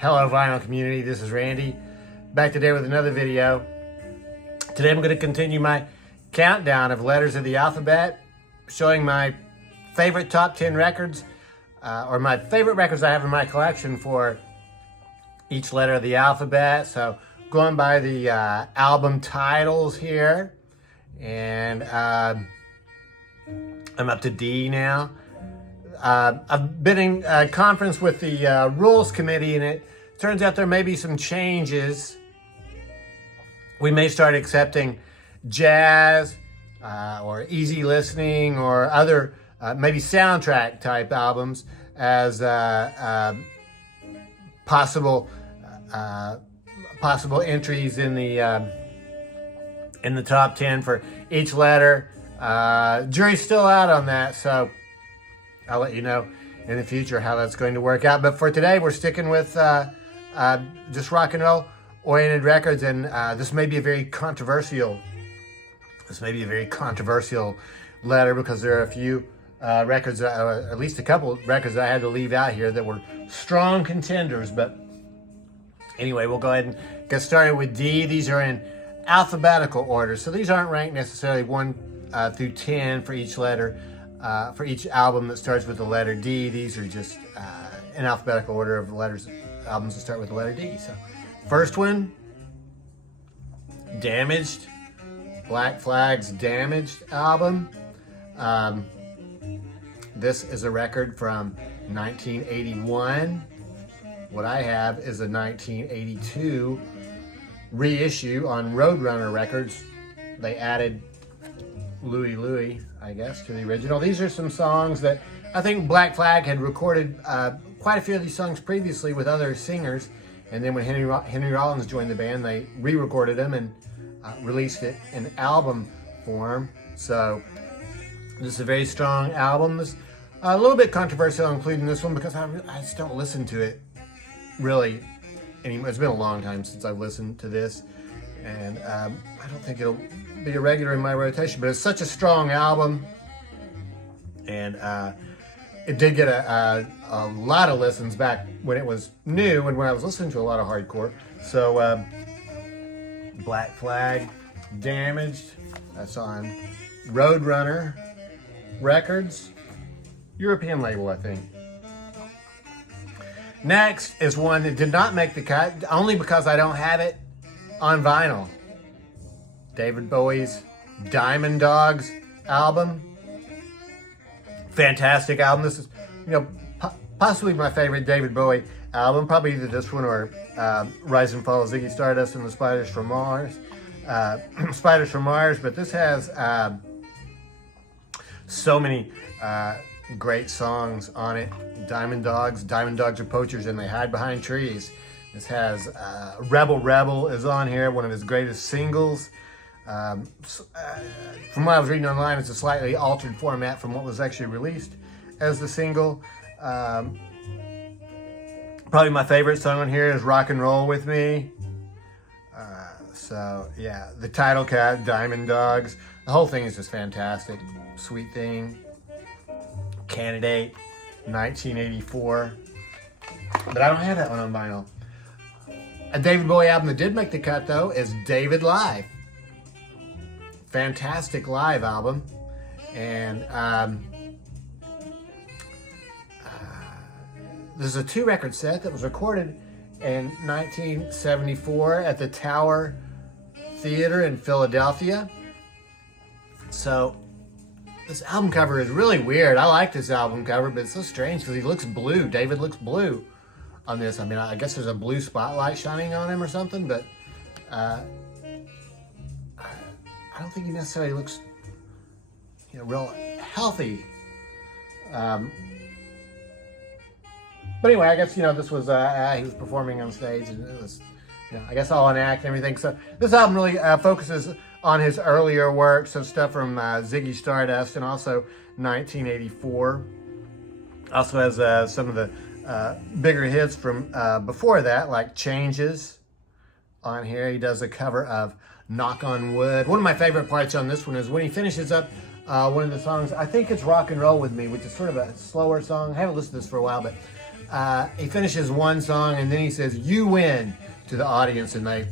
Hello vinyl community, this is Randy, back today with another video. Today I'm going to continue my countdown of letters of the alphabet, showing my favorite top 10 records, or my favorite records I have in my collection for each letter of the alphabet. So going by the album titles here, and I'm up to D now. I've been in a conference with the rules committee, and it turns out there may be some changes. We may start accepting jazz or easy listening or other maybe soundtrack type albums as possible entries in the top 10 for each letter. Jury's still out on that, so I'll let you know in the future how that's going to work out. But for today, we're sticking with just rock and roll oriented records, and this may be a very controversial. This may be a very controversial letter because there are a few records, at least a couple records that I had to leave out here that were strong contenders. But anyway, we'll go ahead and get started with D. These are in alphabetical order, so these aren't ranked necessarily 1 through 10 for each letter. For each album that starts with the letter D, these are just in alphabetical order of the albums that start with the letter D. So, first one, Damaged, Black Flag's Damaged album. This is a record from 1981. What I have is a 1982 reissue on Roadrunner Records. They added Louie Louie, I guess, to the original. These are some songs that I think Black Flag had recorded quite a few of these songs previously with other singers, and then when Henry Rollins joined the band, they re-recorded them and released it in album form. So this is a very strong album. This a little bit controversial including this one because I just don't listen to it really anymore. It's been a long time since I've listened to this, and I don't think it'll be a regular in my rotation, but it's such a strong album, and it did get a lot of listens back when it was new and when I was listening to a lot of hardcore. So Black Flag, Damaged, that's on Roadrunner Records, European label, I think. Next is one that did not make the cut, only because I don't have it on vinyl. David Bowie's Diamond Dogs album. Fantastic album. This is, possibly my favorite David Bowie album. Probably either this one or Rise and Fall of Ziggy Stardust and the Spiders from Mars. Spiders from Mars, but this has so many great songs on it. Diamond Dogs are poachers and they hide behind trees. This has Rebel Rebel is on here, one of his greatest singles. From what I was reading online, it's a slightly altered format from what was actually released as the single. Probably my favorite song on here is Rock and Roll With Me. So yeah, the title cut, Diamond Dogs. The whole thing is just fantastic. Sweet Thing, Candidate, 1984. But I don't have that one on vinyl. A David Bowie album that did make the cut though is David Live. Fantastic live album, and this is a 2-record set that was recorded in 1974 at the Tower Theater in Philadelphia. So this album cover is really weird. I like this album cover, but it's so strange because he looks blue. David looks blue on this. I mean, I guess there's a blue spotlight shining on him or something, but I don't think he necessarily looks, real healthy. But anyway, I guess, this was, he was performing on stage, and it was, I guess all an act and everything. So this album really focuses on his earlier work, so stuff from Ziggy Stardust and also 1984. Also has some of the bigger hits from before that, like Changes on here. He does a cover of Knock on Wood. One of my favorite parts on this one is when he finishes up one of the songs. I think it's Rock and Roll With Me, which is sort of a slower song. I haven't listened to this for a while, but He finishes one song and then he says, "You win," to the audience, and they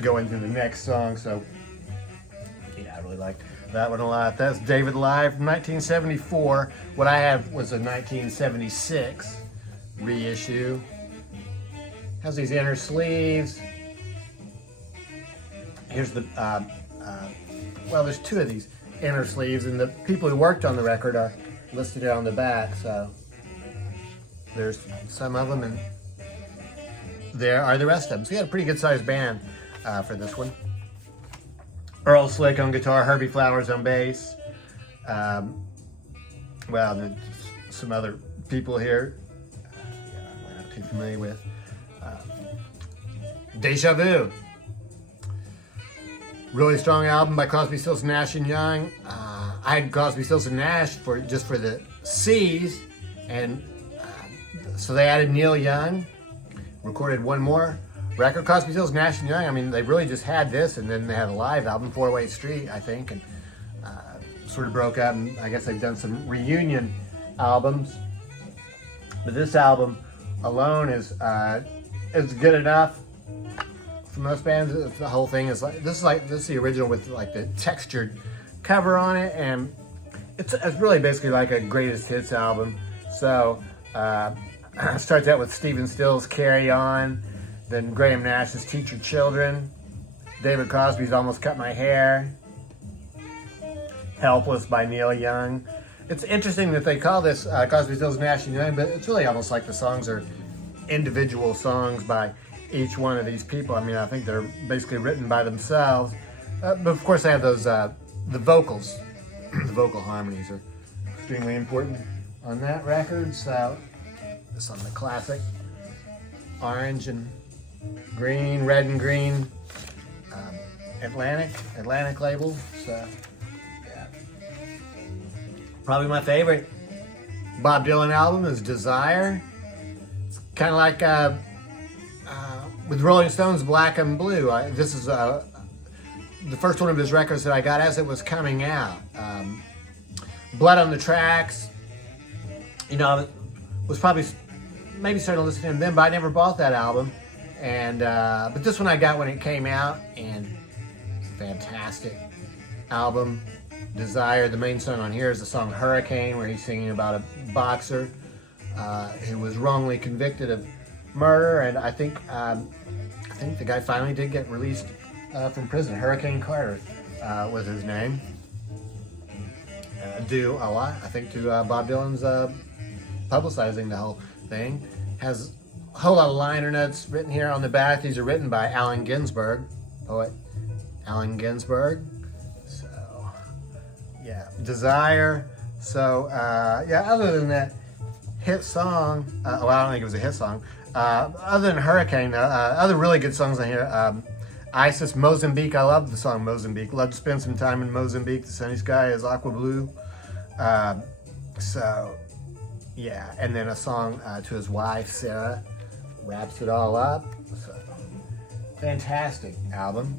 go into the next song. So, yeah, I really liked that one a lot. That's David Live from 1974. What I have was a 1976 reissue. Has these inner sleeves. Here's the, well, there's two of these inner sleeves, and the people who worked on the record are listed here on the back, so there's some of them, and there are the rest of them. So he had a pretty good sized band for this one. Earl Slick on guitar, Herbie Flowers on bass. Well, there's some other people here I'm not too familiar with. Deja Vu. Really strong album by Crosby, Stills, Nash and Young. I had Crosby, Stills and Nash just for the C's, and so they added Neil Young. Recorded one more record. Crosby, Stills, Nash and Young. I mean, they really just had this, and then they had a live album, 408 Street, I think, and sort of broke up. And I guess they've done some reunion albums, but this album alone is good enough. For most bands, the whole thing is like this is the original with like the textured cover on it, and it's really basically like a greatest hits album. So starts out with Stephen Stills' "Carry On," then Graham Nash's "Teach Your Children," David Crosby's "Almost Cut My Hair," "Helpless" by Neil Young. It's interesting that they call this Crosby, Stills, Nash and Young, but it's really almost like the songs are individual songs by each one of these people. I mean, I think they're basically written by themselves, but of course they have those the vocals. The vocal harmonies are extremely important on that record. So this on the classic orange and green, red and green Atlantic label. So yeah, probably my favorite Bob Dylan album is Desire. It's kind of like with Rolling Stones' Black and Blue. This is the first one of his records that I got as it was coming out. Blood on the Tracks, you know, was probably maybe starting to listen to him then, but I never bought that album. And but this one I got when it came out, and it's a fantastic album. Desire, the main song on here is the song Hurricane, where he's singing about a boxer who was wrongly convicted of murder, and I think the guy finally did get released from prison. Hurricane Carter was his name. Due a lot, I think, to Bob Dylan's publicizing the whole thing. Has a whole lot of liner notes written here on the back. These are written by Allen Ginsberg, poet Allen Ginsberg. So, yeah, Desire. So, yeah, other than that hit song, well, I don't think it was a hit song. Other than Hurricane, other really good songs on here. Isis, Mozambique. I love the song Mozambique. Love to spend some time in Mozambique. The sunny sky is aqua blue. So, yeah. And then a song to his wife, Sarah. Wraps it all up. So, fantastic album.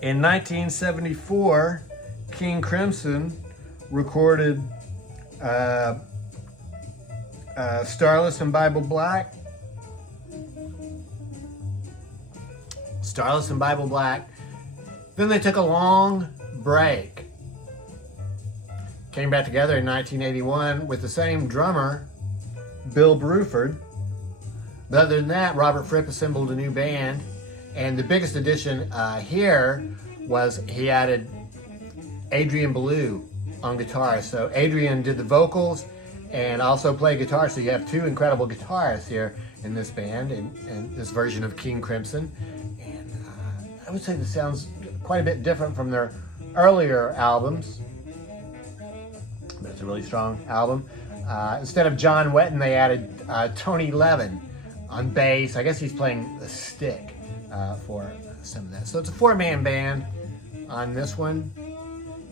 In 1974, King Crimson recorded Starless and Bible Black. Starless and Bible Black. Then they took a long break. Came back together in 1981 with the same drummer, Bill Bruford. But other than that, Robert Fripp assembled a new band. And the biggest addition here was he added Adrian Belew on guitar. So Adrian did the vocals and also played guitar. So you have two incredible guitarists here in this band and this version of King Crimson. And I would say this sounds quite a bit different from their earlier albums. But it's a really strong album. Instead of John Wetton, they added Tony Levin on bass. I guess he's playing the stick for some of that. So it's a four-man band on this one.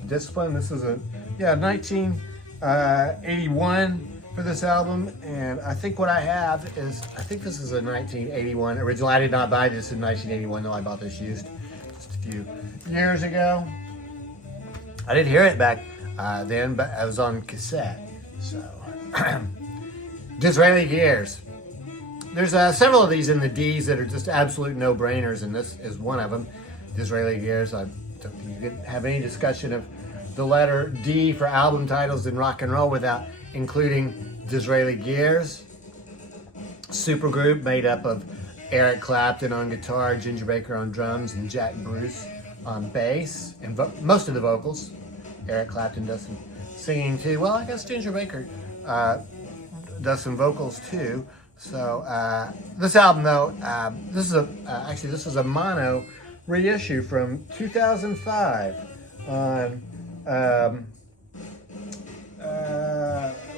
Discipline. This is a 1981 for this album, and I think what I have is this is a 1981 original. I did not buy this in 1981 though. I bought this used just a few years ago. I didn't hear it back then, but I was on cassette. So Disraeli Gears. There's several of these in the D's that are just absolute no-brainers, and this is one of them. Disraeli Gears. I don't think you could have any discussion of the letter D for album titles in rock and roll without including Disraeli Gears. Supergroup made up of Eric Clapton on guitar, Ginger Baker on drums, and Jack Bruce on bass, and most of the vocals. Eric Clapton does some singing too. Well, I guess Ginger Baker does some vocals too. So this album, though, this is a mono reissue from 2005 on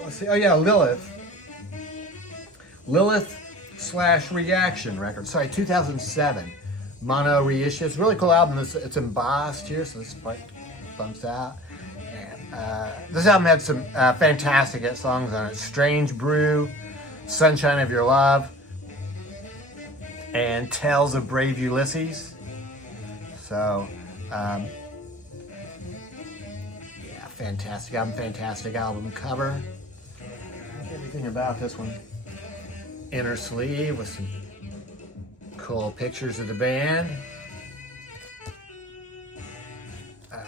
let's see. Oh yeah, Lilith/Reaction record. Sorry, 2007 mono reissue. It's a really cool album. It's embossed here, so this part bumps out. And, this album had some fantastic hit songs on it. Strange Brew, Sunshine of Your Love, and Tales of Brave Ulysses. So, yeah, fantastic album cover. Everything about this one. Inner sleeve with some cool pictures of the band. And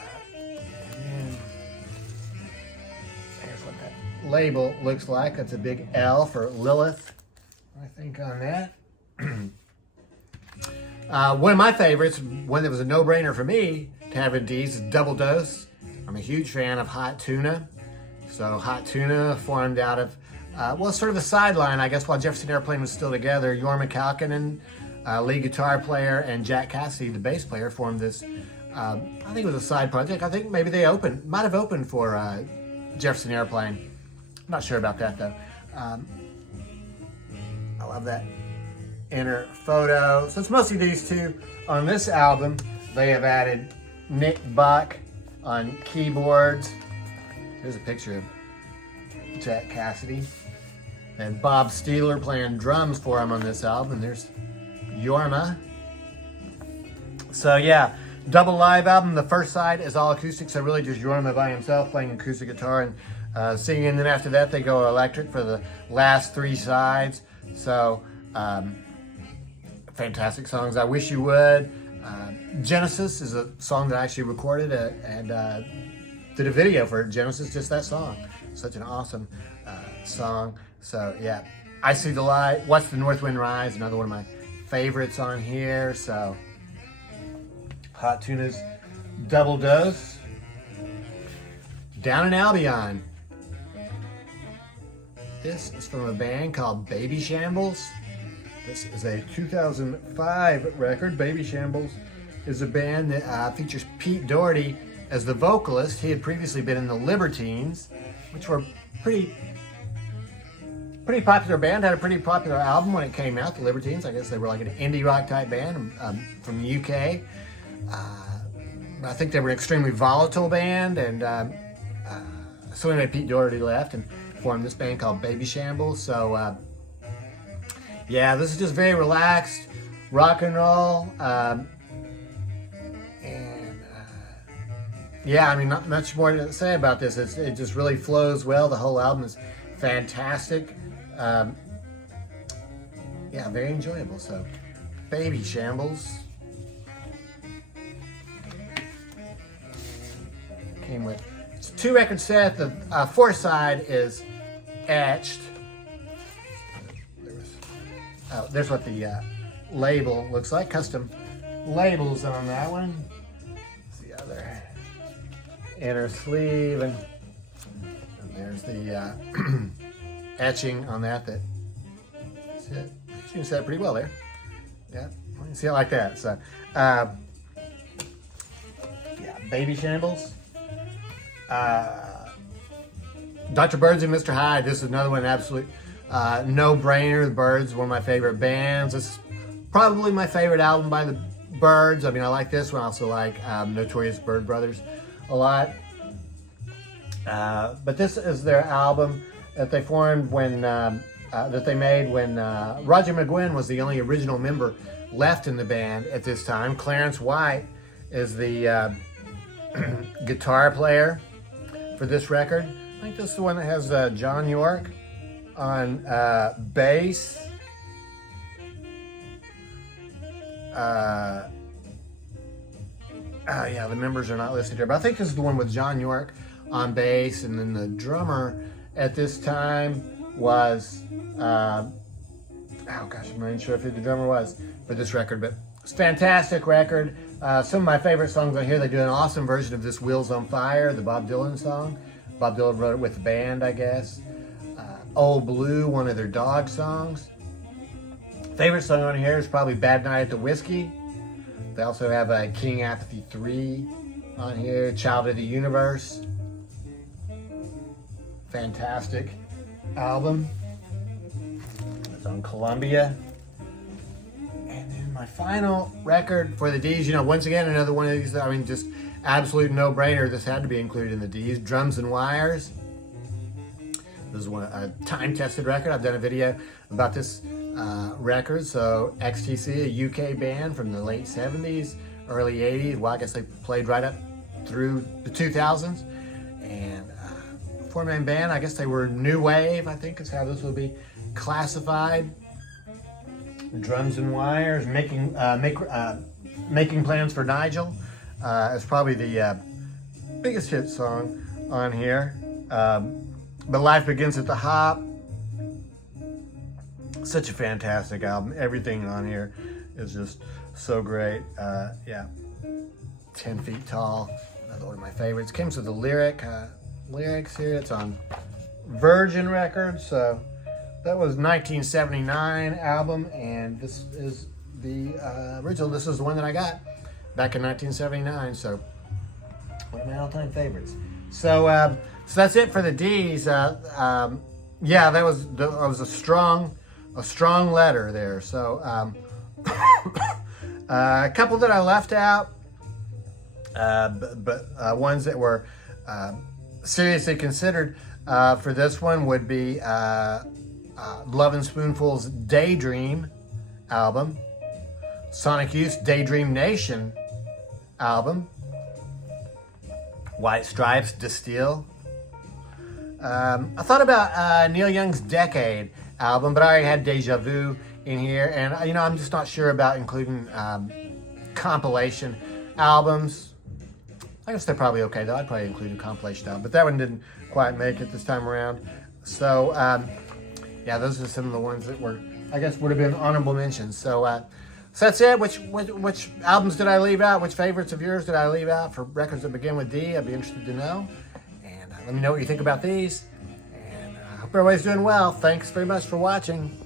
here's what that label looks like. That's a big L for Lilith, I think, on that. One of my favorites, one that was a no-brainer for me to have in D's, is Double Dose. I'm a huge fan of Hot Tuna. So Hot Tuna formed out of, well, sort of a sideline, I guess, while Jefferson Airplane was still together. Jorma Kaukonen, lead guitar player, and Jack Cassidy, the bass player, formed this, I think it was a side project. I think maybe they might have opened for Jefferson Airplane. I'm not sure about that, though. I love that inner photo. So it's mostly these two. On this album, they have added Nick Buck on keyboards. Here's a picture of Jack Cassidy. And Bob Steeler playing drums for him on this album. There's Jorma. So yeah, double live album. The first side is all acoustic, so really just Jorma by himself playing acoustic guitar and singing. And then after that, they go electric for the last three sides. So fantastic songs. I Wish You Would. Genesis is a song that I actually recorded and did a video for Genesis, just that song. Such an awesome song. So yeah, I See the Light, Watch the North Wind Rise, another one of my favorites on here. So Hot Tuna's Double Dose. Down in Albion. This is from a band called Baby Shambles. This is a 2005 record. Baby Shambles is a band that features Pete Doherty as the vocalist. He had previously been in the Libertines, which were pretty popular band. Had a pretty popular album when it came out. The Libertines, I guess they were like an indie rock type band from the UK. I think they were an extremely volatile band, and so anyway, Pete Doherty left and formed this band called Baby Shambles. So yeah, this is just very relaxed rock and roll. Yeah, I mean, not much more to say about this. It just really flows well. The whole album is fantastic. Yeah, very enjoyable. So, Baby Shambles. Came with, it's a 2-record set. The fourth side is etched. There's what the label looks like. Custom labels on that one. That's the other inner sleeve, and there's the etching on that. That's it. You can see that pretty well there. Yeah, you can see it like that. So, yeah, Baby Shambles. Dr. Burns and Mr Hyde. This is another one, absolute no-brainer. The Byrds, one of my favorite bands. This is probably my favorite album by the Byrds. I mean, I like this one. I also like Notorious Byrd Brothers a lot. But this is their album that they formed when that they made when Roger McGuinn was the only original member left in the band at this time. Clarence White is the guitar player for this record. I think this is the one that has John York On bass, oh yeah, the members are not listed here, but I think this is the one with John York on bass, and then the drummer at this time was, oh gosh, I'm not even sure who the drummer was for this record, but it's a fantastic record. Some of my favorite songs on here, they do an awesome version of this Wheels on Fire, the Bob Dylan song. Bob Dylan wrote it with the band, I guess. Old Blue, one of their Dog songs. Favorite song on here is probably Bad Night at the Whiskey. They also have a King Apathy 3 on here, Child of the Universe. Fantastic album. It's on Columbia. And then my final record for the D's, you know, once again, another one of these, I mean, just absolute no-brainer. This had to be included in the D's. Drums and Wires. This is a time-tested record. I've done a video about this record. So XTC, a UK band from the late 70s, early 80s. Well, I guess they played right up through the 2000s. And four-man band, I guess they were new wave, I think is how this would be classified. Drums and Wires, Making Plans for Nigel. It's probably the biggest hit song on here. But Life Begins at the Hop. Such a fantastic album. Everything on here is just so great. Yeah, 10 Feet Tall, another one of my favorites. Comes with the lyrics here. It's on Virgin Records. So that was 1979 album, and this is the original. This is the one that I got back in 1979. So one of my all-time favorites. So that's it for the D's. Yeah, that was a strong letter there. So a couple that I left out, but ones that were seriously considered for this one would be Love and Spoonful's Daydream album, Sonic Youth's Daydream Nation album, White Stripes' Distill. I thought about Neil Young's Decade album, but I already had Deja Vu in here, and you know, I'm just not sure about including compilation albums. I guess they're probably okay though. I'd probably include a compilation album, but that one didn't quite make it this time around. So yeah, those are some of the ones that were, I guess, would have been honorable mentions. So that's it. Which albums did I leave out? Which favorites of yours did I leave out for records that begin with D? I'd be interested to know. And let me know what you think about these. And I hope everybody's doing well. Thanks very much for watching.